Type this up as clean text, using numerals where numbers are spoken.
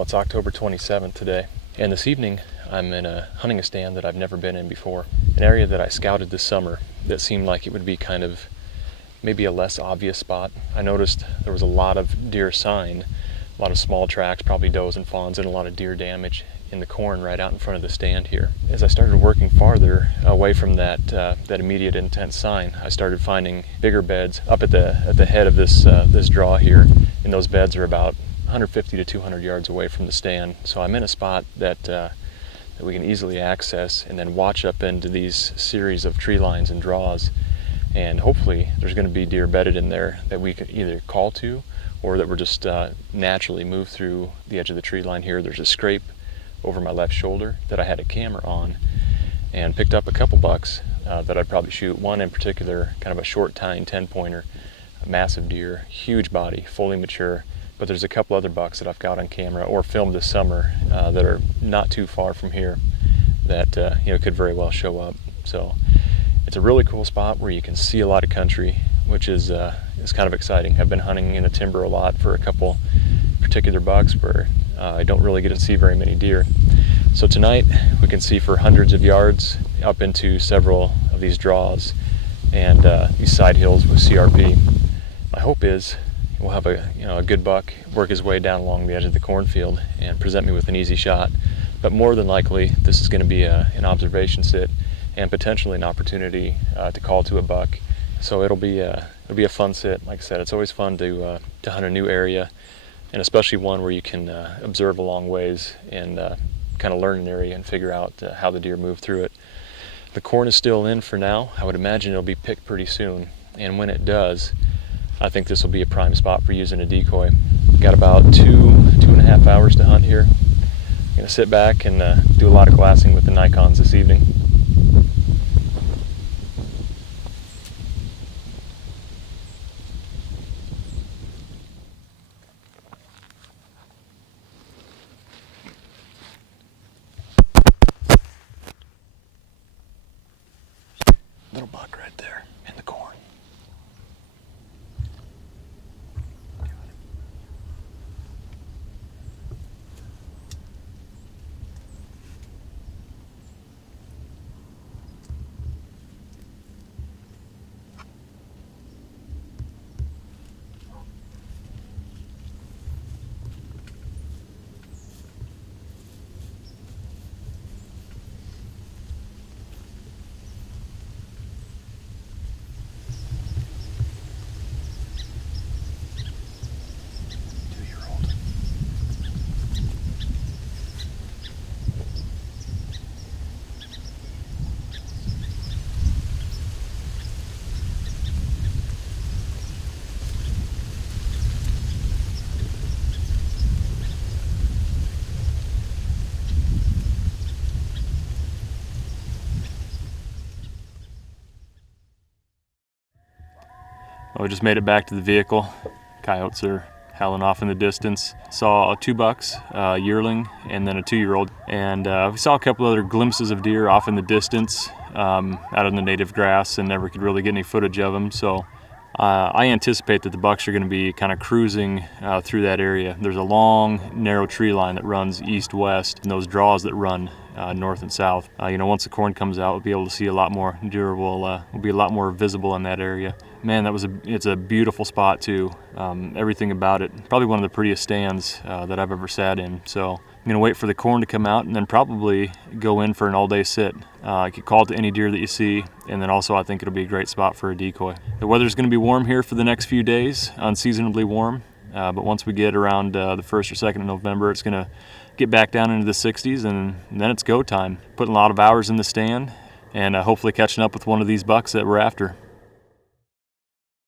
Well, it's October 27th today, and this evening I'm in hunting a stand that I've never been in before. An area that I scouted this summer that seemed like it would be kind of maybe a less obvious spot. I noticed there was a lot of deer sign, a lot of small tracks, probably does and fawns, and a lot of deer damage in the corn right out in front of the stand here. As I started working farther away from that immediate intense sign, I started finding bigger beds up at the head of this draw here, and those beds are about 150 to 200 yards away from the stand. So I'm in a spot that we can easily access and then watch up into these series of tree lines and draws, and hopefully there's going to be deer bedded in there that we can either call to or that we're just naturally move through the edge of the tree line here. There's a scrape over my left shoulder that I had a camera on and picked up a couple bucks that I'd probably shoot. One in particular, kind of a short tine 10-pointer, a massive deer, huge body, fully mature. But there's a couple other bucks that I've got on camera or filmed this summer that are not too far from here that could very well show up. So it's a really cool spot where you can see a lot of country, which is kind of exciting. I've been hunting in the timber a lot for a couple particular bucks where I don't really get to see very many deer. So tonight we can see for hundreds of yards up into several of these draws and these side hills with CRP. My hope is we'll have a good buck work his way down along the edge of the cornfield and present me with an easy shot. But more than likely, this is going to be an observation sit and potentially an opportunity to call to a buck. So it'll be a fun sit. Like I said, it's always fun to hunt a new area, and especially one where you can observe a long ways and kind of learn an area and figure out how the deer move through it. The corn is still in for now. I would imagine it'll be picked pretty soon, and when it does, I think this will be a prime spot for using a decoy. Got about 2.5 hours to hunt here. I'm gonna sit back and do a lot of glassing with the Nikons this evening. Little buck right there in the corn. Well, we just made it back to the vehicle. Coyotes are howling off in the distance. Saw 2 bucks, a yearling and then a 2-year-old. And we saw a couple other glimpses of deer off in the distance out in the native grass, and never could really get any footage of them. So I anticipate that the bucks are going to be kind of cruising through that area. There's a long, narrow tree line that runs east-west, and those draws that run north and south. Once the corn comes out, we'll be able to see a lot more deer. Will be a lot more visible in that area. Man, it's a beautiful spot too. Everything about it, probably one of the prettiest stands that I've ever sat in. So I'm gonna wait for the corn to come out and then probably go in for an all-day sit. I could call to any deer that you see, and then also I think it'll be a great spot for a decoy. The weather's gonna be warm here for the next few days, unseasonably warm. But once we get around the 1st or 2nd of November, it's gonna get back down into the 60s, and then it's go time. Putting a lot of hours in the stand and hopefully catching up with one of these bucks that we're after.